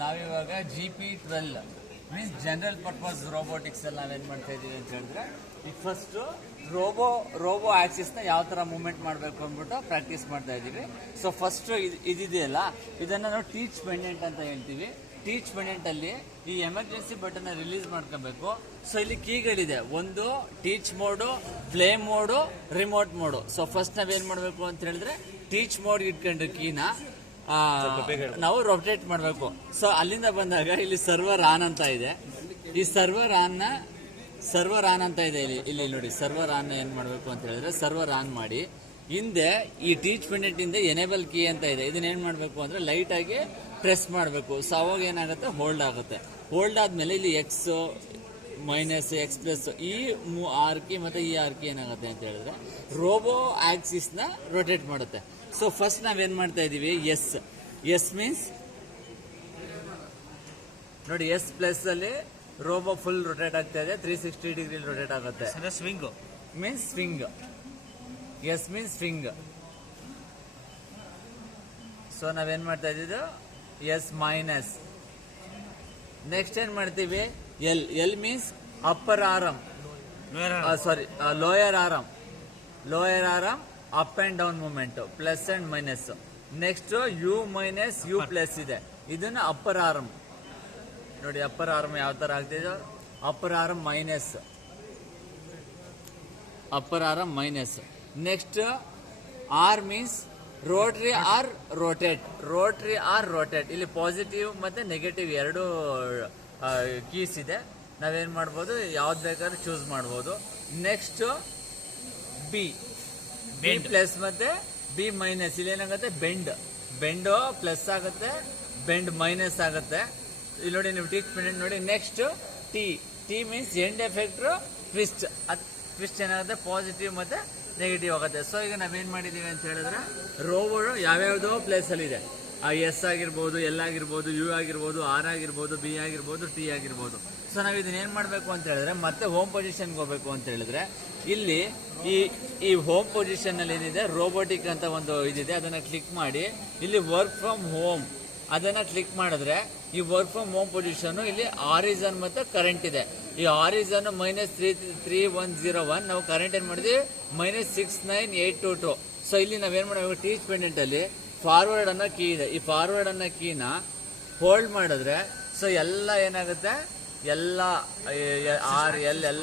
ನಾವಿವಾಗ GP12 means general purpose robotics ಅಲ್ಲಿ ನಾವೇನು ಮಾಡ್ತಾ ಇದ್ದೀವಿ ಅಂತ ಹೇಳಿದ್ರೆ ಈಗ ಫಸ್ಟು ರೋಬೋ ಆಕ್ಸಿಸ್ನ ಯಾವ ಥರ ಮೂವ್ಮೆಂಟ್ ಮಾಡಬೇಕು ಅಂದ್ಬಿಟ್ಟು ಪ್ರಾಕ್ಟೀಸ್ ಮಾಡ್ತಾ ಇದ್ದೀವಿ. ಸೊ ಫಸ್ಟು ಇದಿದೆಯಲ್ಲ ಇದನ್ನು ನಾವು ಟೀಚ್ ಪೆಂಡೆಂಟ್ ಅಂತ ಹೇಳ್ತೀವಿ. ಟೀಚ್ ಪೆಂಡೆಂಟಲ್ಲಿ ಈ ಎಮರ್ಜೆನ್ಸಿ ಬಟನ್ನ ರಿಲೀಸ್ ಮಾಡ್ಕೋಬೇಕು. ಸೊ ಇಲ್ಲಿ ಕೀಗಳಿದೆ, ಒಂದು teach mode, play mode, remote mode. So first ನಾವೇನು ಮಾಡಬೇಕು ಅಂತ ಹೇಳಿದ್ರೆ ಟೀಚ್ ಮೋಡ್ ಇಟ್ಕೊಂಡ್ರೆ ಕೀನ ನಾವು ರೊಟೇಟ್ ಮಾಡಬೇಕು. ಸೊ ಅಲ್ಲಿಂದ ಬಂದಾಗ ಇಲ್ಲಿ ಸರ್ವರ್ ಆನ್ ಅಂತ ಇದೆ. ಈ ಸರ್ವರ್ ಆನ್ ಅಂತ ಇದೆ ಇಲ್ಲಿ ನೋಡಿ. ಸರ್ವರ್ ಆನ್ ಏನು ಮಾಡಬೇಕು ಅಂತ ಹೇಳಿದ್ರೆ ಸರ್ವರ್ ಆನ್ ಮಾಡಿ ಹಿಂದೆ ಈ ಟೀಚ್ ಪೆಂಡೆಂಟ್ ಇಂದ ಎನೇಬಲ್ ಕೀ ಅಂತ ಇದೆ. ಇದನ್ನ ಏನು ಮಾಡಬೇಕು ಅಂದ್ರೆ ಲೈಟ್ ಆಗಿ ಪ್ರೆಸ್ ಮಾಡಬೇಕು. ಸೊ ಅವಾಗ ಏನಾಗುತ್ತೆ, ಹೋಲ್ಡ್ ಆಗುತ್ತೆ. ಹೋಲ್ಡ್ ಆದ್ಮೇಲೆ ಇಲ್ಲಿ ಎಕ್ಸ್ ಮೈನಸ್ ಎಕ್ಸ್ ಪ್ಲಸ್ ಈ ಆರ್ ಕಿ ಮತ್ತೆ ಈ ಆರ್ ಕಿ ಏನಾಗುತ್ತೆ ಅಂತ ಹೇಳಿದ್ರೆ ರೋಬೋ ಆಕ್ಸಿಸ್ನ ರೊಟೇಟ್ ಮಾಡುತ್ತೆ. ಸೊ ಫಸ್ಟ್ ನಾವೇನ್ ಮಾಡ್ತಾ ಇದೀವಿ, ಎಸ್ ಮೀನ್ಸ್ ನೋಡಿ, ಎಸ್ ಪ್ಲಸ್ ಅಲ್ಲಿ ರೋಬೋ ಫುಲ್ ರೊಟೇಟ್ ಆಗ್ತಾ ಇದೆ, 360 ಡಿಗ್ರಿ ರೊಟೇಟ್ ಆಗುತ್ತೆ. Swing means swing, S means swing. So ನಾವೇನ್ ಮಾಡ್ತಾ ಇದ್ದಿದ್ದು ಎಸ್ ಮೈನಸ್. ನೆಕ್ಸ್ಟ್ ಏನ್ ಮಾಡ್ತೀವಿ, L means upper arm, sorry lower arm up and down movement, plus and minus. Next U minus U plus ಇದೆ, ಇದನ್ನ upper arm ನೋಡಿ. Upper arm ಯಾವ ತರ ಆಗ್ತಿದೆ, upper arm minus. Next R means rotary or rotate. ಇಲ್ಲಿ positive ಮತ್ತೆ negative ಎರಡು keys ಇದೆ. ನಾವೇನ್ ಮಾಡ್ಬೋದು, ಯಾವ್ದು ಬೇಕಾದ್ರೂ ಚೂಸ್ ಮಾಡ್ಬೋದು. ನೆಕ್ಸ್ಟ್ ಬಿ ಪ್ಲಸ್ ಮತ್ತೆ ಬಿ ಮೈನಸ್. ಇಲ್ಲಿ ಏನಾಗುತ್ತೆ, ಬೆಂಡ್ ಪ್ಲಸ್ ಆಗುತ್ತೆ, ಬೆಂಡ್ ಮೈನಸ್ ಆಗುತ್ತೆ. ಇಲ್ಲಿ ನೋಡಿ ನೀವು ಟೀಚ್ ಪೆಂಡೆಂಟ್ ನೋಡಿ. Next T means end effect twist. Twist ಏನಾಗುತ್ತೆ, ಪಾಸಿಟಿವ್ ಮತ್ತೆ ನೆಗೆಟಿವ್ ಆಗುತ್ತೆ. ಸೊ ಈಗ ನಾವೇನ್ ಮಾಡಿದೀವಿ ಅಂತ ಹೇಳಿದ್ರೆ ರೋಬೋ ಯಾವ್ಯಾವ್ದೋ ಪ್ಲೇಸ್ ಅಲ್ಲಿ ಇದೆ. ಆ ಎಸ್ ಆಗಿರ್ಬೋದು, ಎಲ್ ಆಗಿರ್ಬೋದು, ಯು ಆಗಿರ್ಬೋದು, ಆರ್ ಆಗಿರ್ಬೋದು, ಬಿ ಆಗಿರ್ಬೋದು, ಟಿ ಆಗಿರ್ಬೋದು. ಸೊ ನಾವು ಇದನ್ನ ಏನ್ ಮಾಡ್ಬೇಕು ಅಂತ ಹೇಳಿದ್ರೆ ಮತ್ತೆ ಹೋಮ್ ಪೊಸಿಷನ್ಗೆ ಹೋಗ್ಬೇಕು ಅಂತ ಹೇಳಿದ್ರೆ ಇಲ್ಲಿ ಈ ಹೋಮ್ ಪೊಸಿಷನ್ ಅಲ್ಲಿ ಏನಿದೆ ರೋಬೋಟಿಕ್ ಅಂತ ಒಂದು ಇದಿದೆ, ಅದನ್ನ ಕ್ಲಿಕ್ ಮಾಡಿ ಇಲ್ಲಿ ವರ್ಕ್ ಫ್ರಮ್ ಹೋಮ್ ಅದನ್ನ ಕ್ಲಿಕ್ ಮಾಡಿದ್ರೆ ಈ ವರ್ಕ್ ಫ್ರಮ್ ಹೋಮ್ ಪೊಸಿಷನ್ ಇಲ್ಲಿ ಆರಿಸನ್ ಮತ್ತೆ ಕರೆಂಟ್ ಇದೆ. ಈ ಆರಿಸನ್ -33101, ನಾವು ಕರೆಂಟ್ ಏನ್ ಮಾಡಿದ್ವಿ -69822. ಸೊ ಇಲ್ಲಿ ನಾವೇನ್ ಮಾಡಬೇಕು, ಟೀಚ್ ಪೆಂಡೆಂಟ್ ಅಲ್ಲಿ ಫಾರ್ವರ್ಡ್ ಅನ್ನೋ ಕೀ ಇದೆ. ಈ ಫಾರ್ವರ್ಡ್ ಅನ್ನೋ ಕೀನ ಹೋಲ್ಡ್ ಮಾಡಿದ್ರೆ ಸೊ ಎಲ್ಲ ಏನಾಗುತ್ತೆ, ಎಲ್ಲ ಆರ್ ಎಲ್ ಎಲ್ಲ